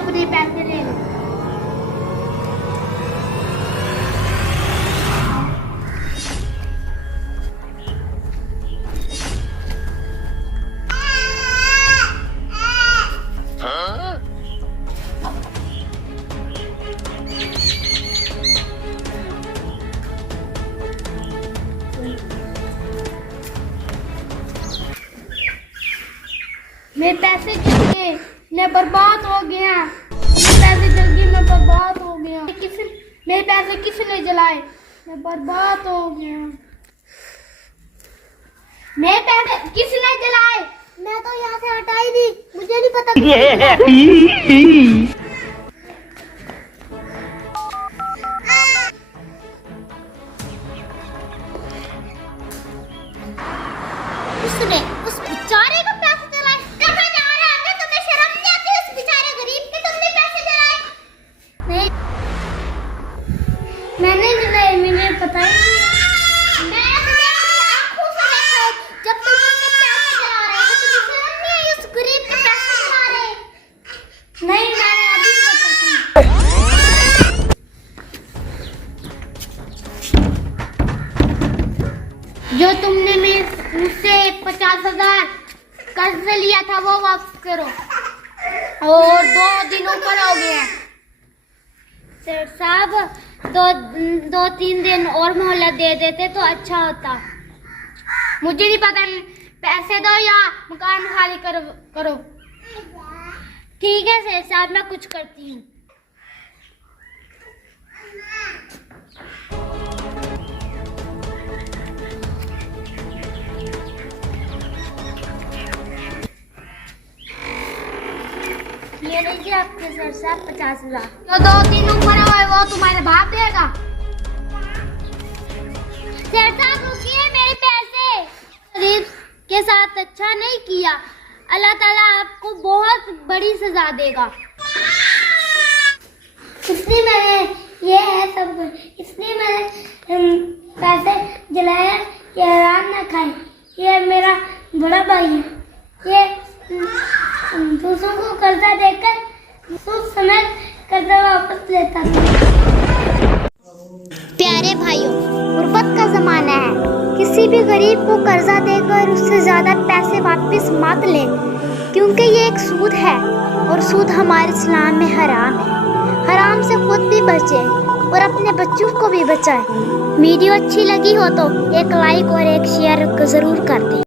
अपने पैसे ले लो। मेरे पैसे चल गए, मैं बर्बाद हो गया। मेरे पैसे चल गए, मैं बर्बाद हो गया। मेरे पैसे किसने जलाए? मैं बर्बाद हो गया। मेरे पैसे किसने जलाए? मैं तो यहाँ से हटा ही नहीं, मुझे नहीं पता उसने उस बेचारे का पैसे जलाए। कहाँ जा रहा है? तुम्हें शर्म नहीं आती उस बेचारे गरीब के तुमने पैसे जलाए? नहीं, मैंने जलाए, मुझे पता ही नहीं। मैं अपनी आंखों से देखा है, जब तुम उसके पैसे जला रहे थे, तुम्हें शर्म नहीं आई उस गरीब के पैसे जला रहे? नहीं, मैंने अभी पता था। जो तुमने मुझसे 50,000 कर्ज लिया था वो वापस करो, और 2 दिन ऊपर हो गया। सर साहब 2-3 दिन और मोहलत दे देते तो अच्छा होता। मुझे नहीं पता, पैसे दो या मकान खाली करो। ठीक है सर साहब, मैं कुछ करती हूँ। ये लीजिए आपके सर साहब 50,000। जो 2 दिन ऊपर हुआ वो तुम्हारे बाप देगा। सर साहब रुकिए, मेरे पैसे। गरीब के साथ अच्छा नहीं किया, अल्लाह ताला आपको बहुत बड़ी सजा देगा। इसलिए मैंने ये है सब कुछ, इसलिए मैंने पैसे जलाया कि हराम ना खाए। ये मेरा बड़ा भाई है, ये दूसरों को कर्जा देकर सोच समझ कर्जा वापस लेता था। प्यारे भाइयों, गुर्बत का जमाना है, किसी भी गरीब को कर्जा देकर उससे ज्यादा पैसे वापस मत लें, क्योंकि ये एक सूद है और सूद हमारे इस्लाम में हराम है। हराम से खुद भी बचें और अपने बच्चों को भी बचाएं। वीडियो अच्छी लगी हो तो एक लाइक और एक शेयर जरूर कर दें।